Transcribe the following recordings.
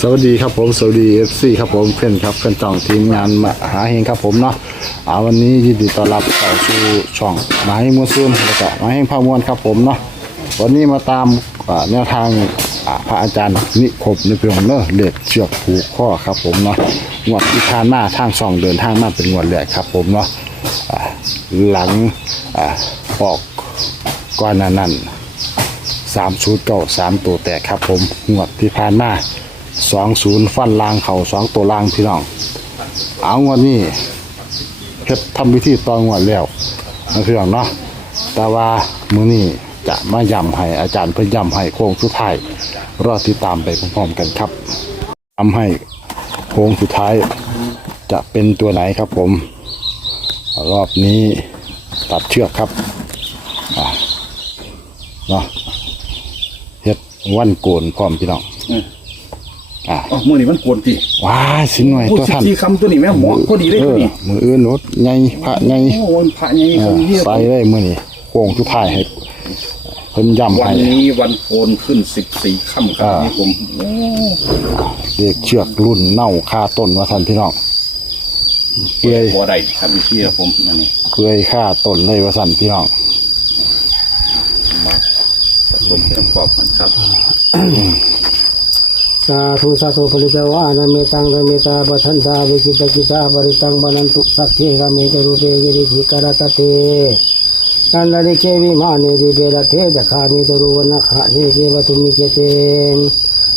สวัสดีครับผมสวัสดีเอฟซีครับผมเพื่อนครับเพื่อนจองทีมงานมาหาเฮงครับผมเนาะอ่าวันนี้ยินดีต้อนรับเข้าสู่ช่องมาให้มัวซุนแล้วก็มาให้พามวลครับผมเนาะวันนี้มาตามอ่าแนวทางอ่าพระอาจารย์นิคมในเพียงเนอะเลือดเชือกผูกข้อครับผมเนาะงวดที่ผ่านมาทางช่องเดินทางมาเป็นงวดแรกครับผมเนาะอ่าหลังอ่าออกก่อนหนานั้นสามชุดเก้าสามตัวแตกครับผมงวดที่ผ่านมา สองศูนย์ฟันลางเข่าสองตัวลางพี่น้อง เอางวดนี้เฮ็ดทำพิธีตองวดแล้วนะพี่น้องเนาะแต่ว่ามื้อนี้จะมาย้ำให้อาจารย์เพิ่ย้ำให้โค้งสุดท้ายรอติดตามไปพร้อมๆกันครับทำให้โค้งสุดท้ายจะเป็นตัวไหนครับผม รอบนี้ตัดเชือกครับอะเนาะเฮ็ดวันโกนพร้อมพี่น้อง อ่าอ๋อมื่อนี้มันกวนตีว้าสิหน่อยพูดตัวสิท่านทีคำตัวนี้แม่หมอพอดีเลยเอตัวอนี้มืออื่นรถไงพระไงโอ้วันพระยังเอคอนเยี่ยใส่ได้มื้อนี้โค้งสุดท้ายให้เพิ่นย้ำวัให้นนี้วันโกนขึ้นสิบสี่ค่ำครับนี่ผมโอ้เรียกเชือกรุ่นเน่าคาต้นว่าท่านพี่น้องเปื่อยบัวใดครับพี่พี่ครับผมนั่นนี่เปื่อยคาต้นเลยว่าท่านพี่น้อง มาผสมประกอบกันครับ สาธุสาธุปริตวานาเมตังระเมตาปัทันตาวิกิตกิตาปริตังบานันตุสักเทระเมตรูเปกิริธิกรตเตนันดาริเควิมานิริเปรเทจคามิตรูวนาคานิเกวตุมิเกเต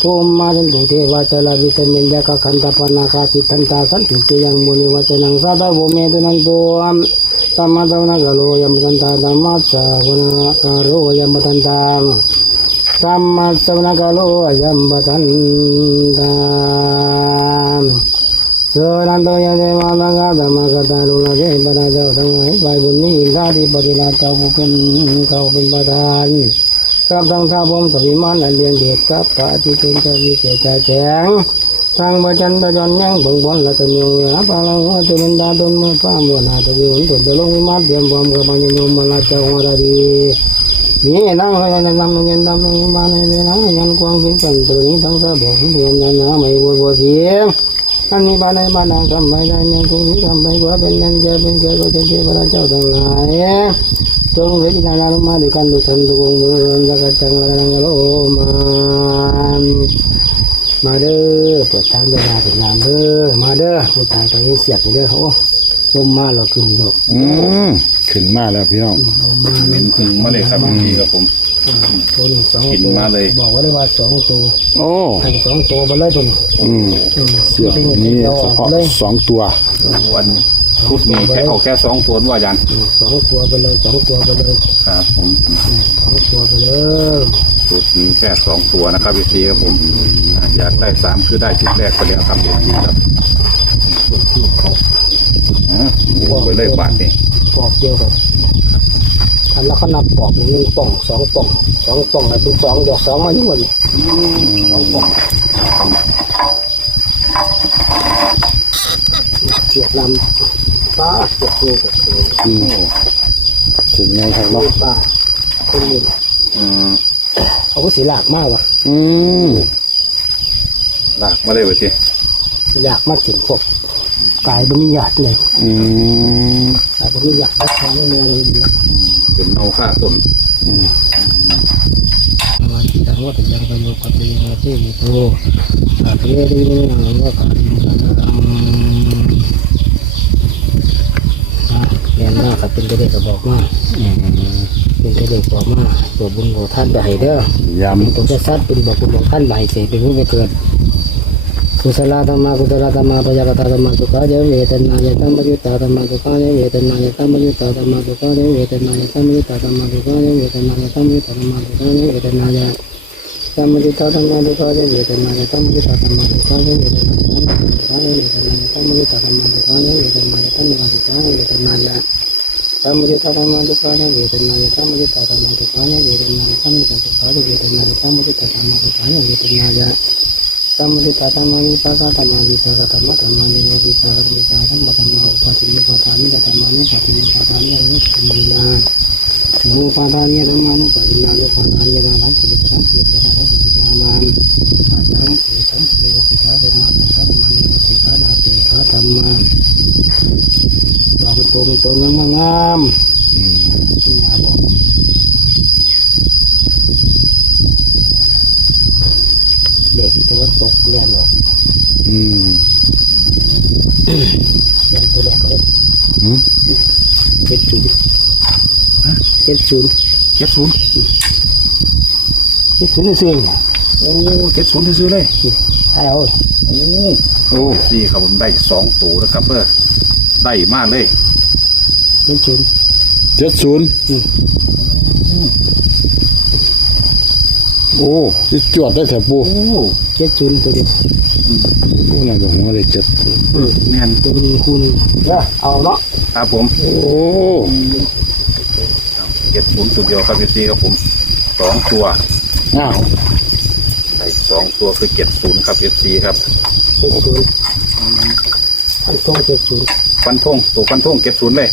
ภูมิมาดันตุเทวาจลาวิตเมนยาคขันตปนาคาติทันตาสันติเตยังมุนิวัจนังสัตโวเมตุนันโตุธรรมะตวนากโลยัมตันตาธรรมะสาวนาคารโรยัมตันตา ธรรมสวนกโลยัมปทันตาโสนันโตยะเทวาตังกาธรรมกตาลุลเกปนาเจ้าทั้งหลายฝ่ายบุญนี้อินทาธิปฏิลาเจ้าผู้เป็นเขาเป็นประธานกับทั้งท่าพรหมสวิมานอันเลียงเดชกับพระอาทิตย์เป็นเจ้าวิเศษใจแจ้งทางประจันตะจรยังบึงบนลละตะยงเวหาปาลังหัวตุเป็นดาตนมือฟ้ามวนาตะวิหุนตุนตะลงวิมาเตรียมพร้อมกับปัญญโยมมาลาเจ้าหัวดาดี มีนั่งให้ในลำเงินดำในบ้านในเรื่องยันกวางเป็นกันตัวนี้ทั้งสะบอกเดือนยันนะไม่บัวบัวเสียงอันนี้บานในบานนางทำไปได้ยังทุกนี้ทำไปว่าเป็นนันเจเป็นเจ้าก็จะเจ้าพระเจ้าทั้งหลายจงเสียนาลาลมาด้วยกันทุกท่านทุกงค์เมืองจักรจังไรนังโลมามาเด้อเปิดทางเดินมาถึงน้ำเด้อมาเด้อผู้ตายตอนนี้เสียบเด้อโอ้ลมมาเราขึ้นโลกอืม ขึ้นมาแล้วพี่น้องลมมาเหม็นพึ่งมาเลยครับพี่พี่ครับผม ตัวหนึ่งสองกินตัวมาเลย บอกว่าได้ว่าสองตัวโอ้ให้สองตัวไปเลยตัวนี้อืมอืมเสือกนี้เฉพาะเลยสองตัว วันพุธนี้แค่เอาแค่สองตัวว่าอาจารย์อืมสองตัวไปเลยสองตัวไปเลยครับผมสองตัวไปเลยชุดนี้แค่สองตัวนะครับพี่พี่ครับผมอ่าอยากได้สามคือได้ชุดแรกไปแล้วครับพี่พี่ครับอ่าโอ้ไปเลยบาทนี่ ปอกเดียวกันอันแล้วเขานับปอกหนึ่งป่องสองป่องสองป่องอะไรเป็นสองเดี๋ยวสองมาอยู่หมดสองป่องเกียดลำป้าเกียดตัวกับตัวอืมถึงไงครับลูเนาะกป้าคนบุญอืมเขาก็สีหลากมากว่ะอืมลากมาเลยไปทีอยากมากถึงพวก กายบริยาตเลยอืมกายบริยาตรักษาไม่เมื่อเลยดีแล้วเป็นเนาค่าต้นวันที่ทางวัดยังไปอยู่กับเรียนที่มีโตอาเทรีนังว่าขารีนังแม่มากกับเป็นกระเด็กกระบอกมากเป็นกระเด็กบอกมากตัวบุญของท่านจะให้เด้อยำตัวจะซัดเป็นบอกบุญของท่านใบเสเป็นผู้ไปเกิด कुशला तमा कुशला तमा प्रजापता तमा दुखा जय वेदना यतम युता तमा दुखा जय वेदना यतम युता तमा दुखा जय वेदना यतम युता तमा दुखा जय वेदना यतम युता तमा दुखा जय वेदना जय तम युता तमा दुखा जय वेदना यतम युता तमा दुखा जय वेदना यतम दुखा जय वेदना यतम युता तमा दुखा जय वेदना यतम युता दुखा जय वेदना जय तम युता तमा दुखा जय वेदना यतम युता तमा दुखा जय वेदना यतम युता दुखा जय वेदना यतम युता तमा दुखा जय वेदना जय సముదితమయి పగతమని పగతమ తమని విచారం విచారం పదము ఉపతిని పదాన్ని గతమని పతిని పదాన్ని అరవై తొమ్మిదినాన్ తము పదాన్ని రమాను పదినాలు పదాన్ని రావా చిత్రం చిత్రాల విరామాన్ పదం చేతం శ్రీవతిక విమాత మని వతిక నాతిక తమ్మ Tunggu tunggu mengam. Hmm. Ya, ตัมมยุตตาธรรมะสุขาเจเวทนายตัมมยุตตาธรรมะสุขาเจเวทนายตัมมยุตตาธรรมะสุขาเจเวทนายตัมมยุตตาธรรมะสุขาเจเวทนายตัมมยุตตาธรรมะสุขาเจเวทนาย Tamuja tatama dukana vedanaya tamuja tatama dukana vedanaya tamuja dukana vedanaya tamuja tatama dukana vedanaya tamuja tatama vipaka tama vipaka tama tama niya vipaka vipaka matama upati vipatani tatama upati vipatani arana samina upatani arana upati nalo upatani arana vipaka vipaka vipaka ามอาจังติสังเกวติขาเดมาติขามานิติขานาติขาธรรมาตาเป็นตัวเป็นตัวงามงามที่ยาบอกเด็กตะวันตกเรียนออกอืมเรียนตัวแรกก็ได้อืมเจ็ดศูนย์เจ็ดศูนย์เจ็ดศูนย์เจ็ดศูนย์นี่ซื้อโอ้เจ็ดศูนย์ซื้อเลยใช่เอาโอ้โอ้สี่ครับผมได้สองตัวนะครับเพื่อได้มากเลยเจ็ดศูนย์เจ็ดศูนย์ โอ้ที่จวดได้แถบปูโอ้เจ็ดศูนย์ตัวเดียวกูน่าจะหัวเลยเจ็ดเออแม่นตัวนี้คู่หนึงเนี่ยเอาเนาะครับผมโอ้เจ็ดศูนย์ตัวเดียวครับพี่ซีครับผมสองตัวอ้าวได้สองตัวคือเจ็ดศูนย์ครับเอฟซีครับเจ็ดศูนย์อันตรงเจ็ดศูนย์ฟันธงตัวฟันธงเจ็ดศูนย์เลย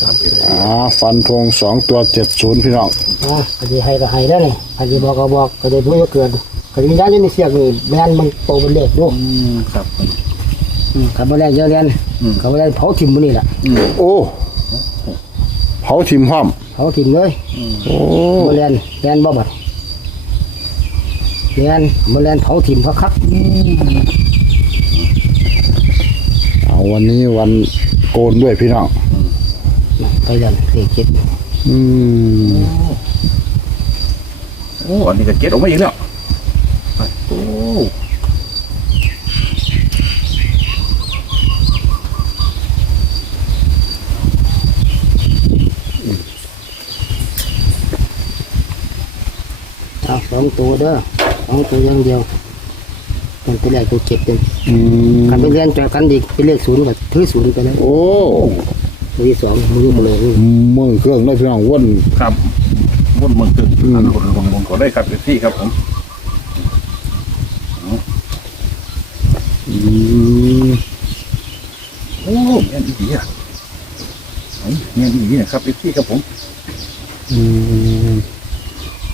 ครับ FC อ่าฟันธงสองตัวเจ็ดศูนย์พี่น้องอ่าอันนี้ให้ก็ให้แล้วนี่อันนี้บอกก็บอกก็ได้รู้ว่าเกิดก็ได้ย้ายอยู่ในเสียกนี่แม่นมันโตเป็นเลขด้วยอืมครับผมอืมขับมาแรกเยอะเรียนอืมขับมาแรกเผาถิ่มมันนี่แหละอืมโอ้เผาทิมห้อมเผาถิ่มเลยโอ้มาเรียนเรียนบ่บัดเรียนมาเรียนเผาถิ่มพระคักเอาวันนี้วันโกนด้วยพี่น้อง ไปเรียนเลขเจ็ดอืมโอ้อันนี้ก็เจ็ดออกมาอีกแล้วโอ้เอาสองตัวเด้อสองตัวอย่างเดียวเป็นตัวแรกตัวเจ็ดเป็นอืมขันไปเรียนจอกันอีกเป็นเลขศูนย์ก็ถือศูนย์ไปเลยโอ้ ตัวที่สองมือมาเลยมือเครื่องได้พี่น้องวนครับวนเมืองตึกอันคนลงบนก็ได้ครับเอฟซีครับผมอืมโอ้เงี้ยดีอะเงี้ยดีนะครับเอฟซีครับผมอืม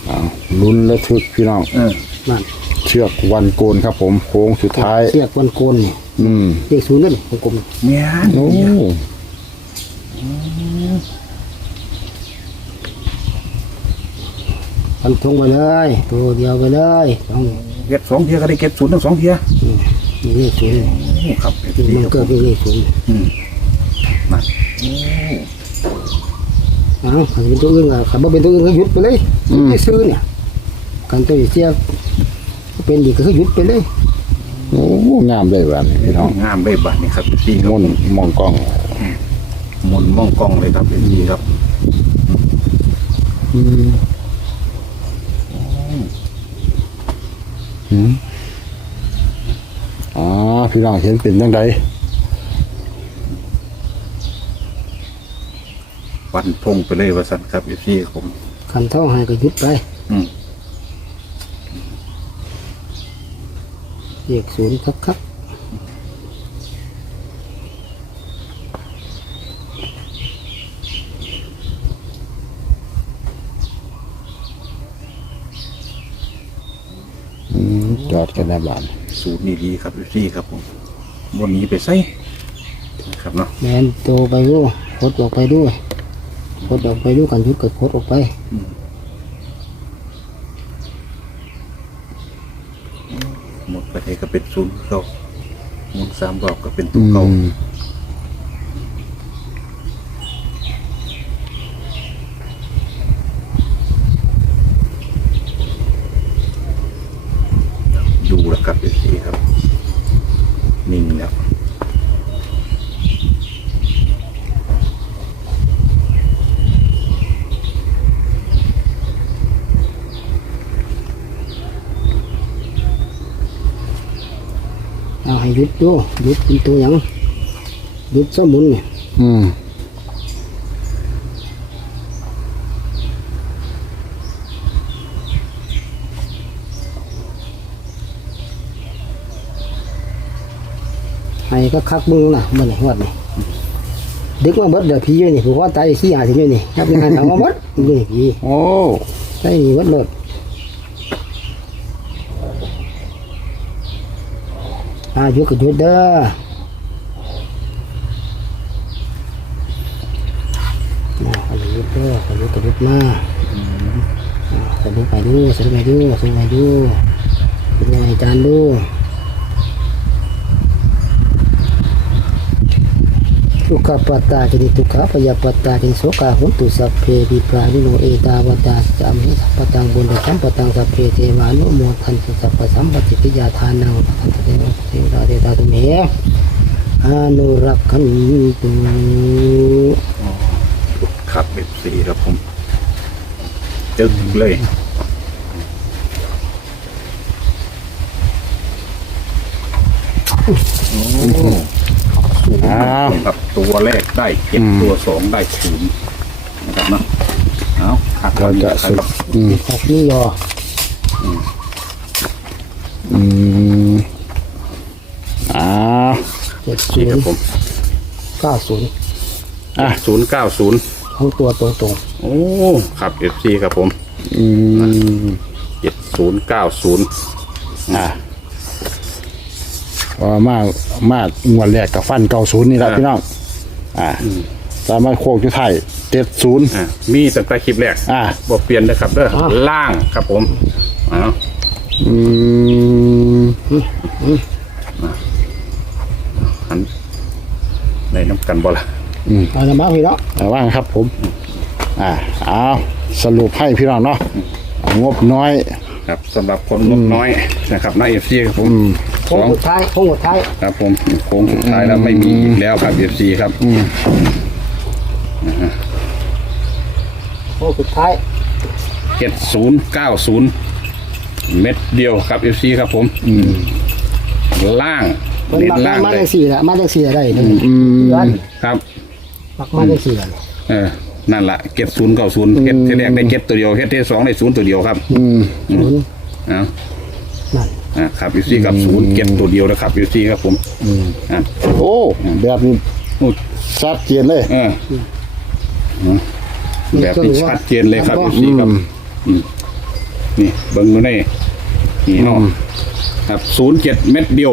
เอาลุ้นและทึกพี่น้อง เออนั่นเชือกวันโกนครับผมโค้งสุดท้าย เสียกวันโกนนี่อืมเลขศูนย์นั่นของกลมเงี้ยโอ้ ฟันทงไปเลย ตัวเดียวไปเลยสองเก็บสองเทียก็ได้เก็บศูนย์ทั้งสองเทียมีเลขศูนย์โอ้ครับเอฟที่ซีมันครับเกิดเป็นเลขศูนย์อืมนั่นโอ้อ้าวขันเป็นตัวอื่นก็ขันบ่เป็นตัวอื่นก็หยุดไปเลยไม่ซื้อเนี่ยกันตัวเสียเป็นดีก็คือหยุดไปเลยโอ้งามเลยวันนี้พี่น้องงามเลยบัตรนี่ครับเอฟซีครับมนต์มองกล้อง มนต์มองกล้องเลยครับเอฟซีครับอืมอืมอ่าพี่น้องเห็นเป็นยังไงฟันธงไปเลยว่าสันครับเอฟซีผมขันเท่าให้ก็หยุดไปอืมเลขศูนย์คักคักอื มจอดกันได้บ้านสูตรนี้ดีครับเอฟซีครับผมบนนี้ไปใส่ครับเนาะแมนโตไปดูโคดออกไปด้วยโคดออกไปดูกันหยุดก็โคดออกไปหมดประเทศก็เป็นศูนย์เก่าหมุนสามรอบก็เป็นตัอืวเก่าม ดูแล้วครับเอฟซีครับ นิ่งแล้ว เอา ให้หยุดดูหยุดเป็นตัวหยังหยุดสมุนเนี่ยอืมให้ก็คักมึงนะมันนี่วัดนี่ดึกมาเบิดเดี๋ยวพี่อยู่นี่ผมว่าตายขี้หาสิอยู่นี่ยับงานเอามาเบิดนี่พี่โอ้ใช่นี่วัดเบิด อาหยุดก็หยุดเด้ออ่าขยุดเด้อขยุดก็หยุดมาอ่าสรุปไปดูสรุปไปดูสรุปไปดูสรุปไปจานดูทุกขปัตตาจดิทุกขปยาปัตตาจิโสกาหุนตุสัพเพปิปานิโนเอตาวตาสัมหิสัพพตังบุญสัมปตังสัพเพเทวานุโมทันสัพพสัมปติติยาทานังทันเทว เทวดาเตตาตุเมอนุรักขันตุครับเอฟซีครับผมจึกเลยโอ้อ้าวครับตัวแรกได้เจ็ดตัวสองได้ศูนย์นะครับเนาะเอาครับเราจะใครสุดครับอืมหกนี่ยออืมอ้าวเจ็ดศูนี่นครับย์ผมเก้าศูนย์อะศูนย์เก้าศูนย์ทั้งตัวตรงตรงโอ้ครับเอฟซีครับผมอืมเจ็ดศูนย์เก้าศูนย์อะว่ามากมากงวดแรกกับฟันเก่าศูนย์นี่แหละพี่น้องอ่าสามารถโคกจุดไทยเจ็ดศูนย์ อะมีตั้งแต่คลิปแรกอ่าบทเปลี่ยนนะครับเด้อล่างครับผมเอาอืม หันในน้ำกันบ่ละๆเอาละมาพี่เนาะระว่างครับผม อ่าเอาสรุปให้พี่น้องเนาะงบน้อย ครับสำหรับคนงบน้อยนะครับน้าเอฟซีครับผมโค้สงองสุดท้ายโค้งสุดท้ายครับผมโค้งสุดท้ายแล้วไม่มีอีกแล้วครับเอฟซีครับโค้งสุดท้ายเจ็ดศูนย์เก้าศูนย์เม็ดเดียวครับเอฟซีครับผมล่างมัน เน้นมักล่างมาเลได้ยสี่ละมาได้สี่ละได้เลยย้อนครับ มักมาได้สี่ละเออนั่นละเก็ดศูนย์เก้าศูนย์เฮ็ดที่แรกได้เก็ดตัวเดียวเฮ็ดที่สองได้ศูนย์ตัวเดียวครับ อืมศูนย์เอ้านั่นอ่าครับยูซี่ครับศูนย์เก็ดตัวเดียวนะครับยูซี่ครับผมอ่าโอ้แบบนี้โอ้ชัดเจนเลยเออแบบนี้ชัดเจนเลยครับยูซี่ครับอืมนี่เบิ้งดูในนี่เนาะครับศูนย์เจ็ดเม็ดเดียว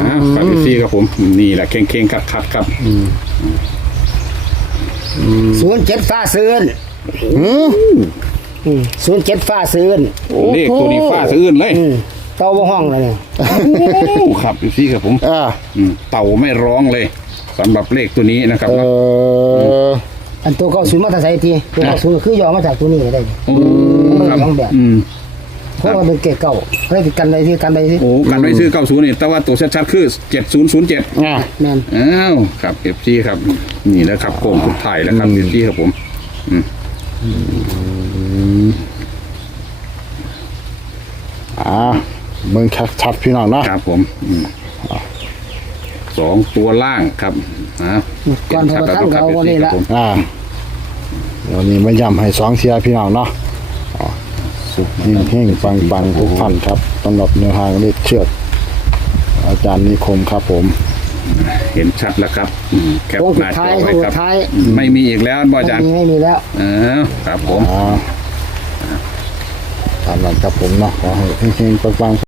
อ่าครับยูซี่ครับผม นี่แหละเข่งๆคัดๆครับศูนย์เจ็ดฟ้าซืนศูนย์เจ็ดฟ้าซืนเลขตัวนี้ฟ้าสะอื้นเลยอืมเต้าบ่ห้องเลยเนี่ยโอ้ครับยูซี่ครับผมอ่าอืมเต่าไม่ร้องเลยสำหรับเลขตัวนี้นะครับเอออันตัวเก้าศูนย์มาแต่ใส่ทีตัวเก้าศูนย์ก็คือย่อมาจากตัวนี้ได้โอ้มันครับสองแบบอืม เพราะว่าเป็นเกศเก่าเฮ้ยกันอะไรที่กันอะไรที่โอ้กันไว้ซื้อเก้าศูนย์นี่แต่ว่าตัวชัดๆคือเจ็ดศูนย์ศูนย์เจ็ดอ่าแม่นอ้าวครับเอฟซีครับ นี่แหละครับโค้งสุดท้ายแล้วครับเอฟซีครับผมอ่าเบิ่งชัดๆพี่น้องเนาะครับผมอืมสองตัวล่างครับอ่าก่อนพระประธานก็เอาวันนี้ละผมอ่าเดี๋ยวนี้มาย้ำให้สองเทียพี่น้องเนาะอ่า สุดยิ่งเพ่งปังปังทุกท่านครับสำหรับแนวทางเลขเชือกอาจารย์นิคมครับผม เห็นชัดแล้วครับอืมแคปโค้งหสุน้าดจท้าอยไว้โค้งคสุรับดท้ายไม่มีอีกแล้วบ่อาจารย์ ไม่มีแล้วอ้าวครับผมอ่าตามนั้นครับผมเนาะขอให้เฮงๆปังๆ